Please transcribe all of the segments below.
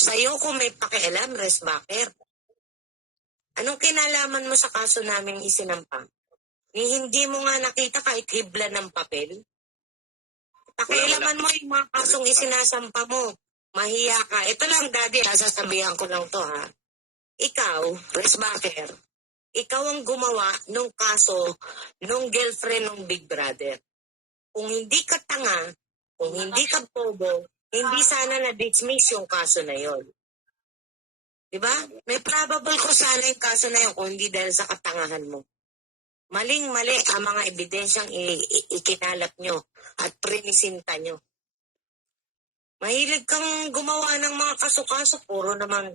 Sa'yo kung may pakialam, Resbacker. Anong kinalaman mo sa kaso naming isinampa? Hindi mo nga nakita kahit hibla ng papel? Pakialaman mo yung mga kasong isinasampa mo. Mahiya ka. Ito lang, Daddy, sasabihan ko lang to, ha? Ikaw, Resbacker, ikaw ang gumawa nung kaso nung girlfriend ng Big Brother. Kung hindi ka tanga, kung hindi ka bobo, hindi sana na-dismiss yung kaso na yon. Diba? May probable ko sana yung kaso na yun kung hindi dahil sa katangahan mo. Maling-mali ang mga ebidensyang ikinalap nyo at prinisinta nyo. Mahilig kang gumawa ng mga kaso-kaso, puro naman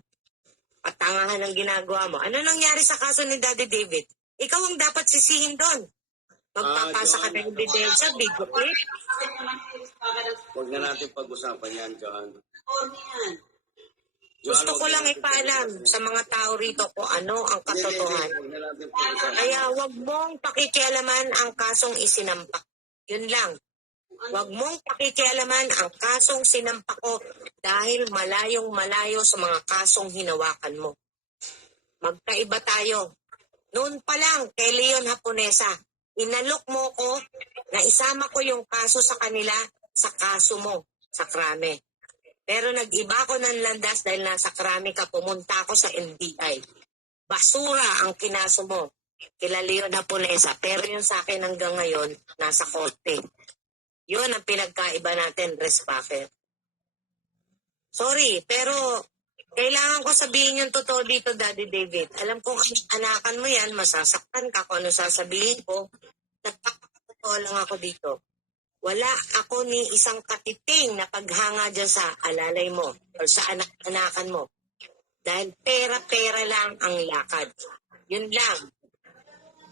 katangahan ang ginagawa mo. Ano nangyari sa kaso ni Daddy David? Ikaw ang dapat sisihin doon. Magpapasa ka ng ebidensya, video clip. Huwag na natin pag-usapan yan, Johan. Gusto ko lang ipaalam sa mga tao rito kung ano ang katotohanan. Kaya wag mong pakikialaman ang kasong isinampa. Yun lang. Wag mong pakikialaman ang kasong sinampa ko dahil malayong malayo sa mga kasong hinawakan mo. Magkaiba tayo. Noon pa lang kay Leon Haponesa, inalok mo ko na isama ko yung kaso sa kanila sa kaso mo, sa krame. Pero nag-iba ko ng landas dahil nasa krami ka, pumunta ako sa NBI. Basura ang kinaso mo kila Leon Haponesa. Pero yun sa akin hanggang ngayon, nasa korte. Yun ang pinagkaiba natin, Resbacker. Sorry, pero kailangan ko sabihin yung totoo dito, Daddy David. Alam kong anakan mo yan, masasaktan ka kung ano sasabihin ko. Nagpapakatotoo lang ako dito. Wala ako ni isang katiting na paghanga dyan sa alalay mo o sa anak-anakan mo. Dahil pera-pera lang ang lakad. Yun lang.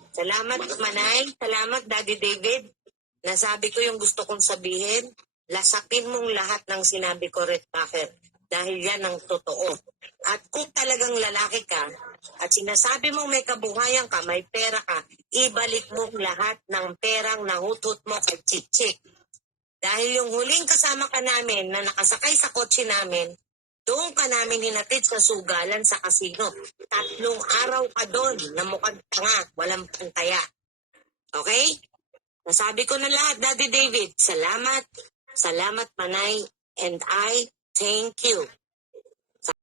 Salamat, Manay. Salamat, Daddy David. Nasabi ko yung gusto kong sabihin. Lasapin mong lahat ng sinabi ko, Resbacker. Dahil yan ang totoo. At kung talagang lalaki ka, at sinasabi mong may kabuhayan ka, may pera ka, ibalik mo lahat ng perang nahutot mo kay Chichik. Dahil yung huling kasama ka namin na nakasakay sa kotse namin, doon ka namin hinatid sa sugalan sa kasino. 3 araw ka doon na mukhang tanga, walang pantaya. Okay? Nasabi ko na lahat, Daddy David. Salamat. Salamat, Manay. And I thank you.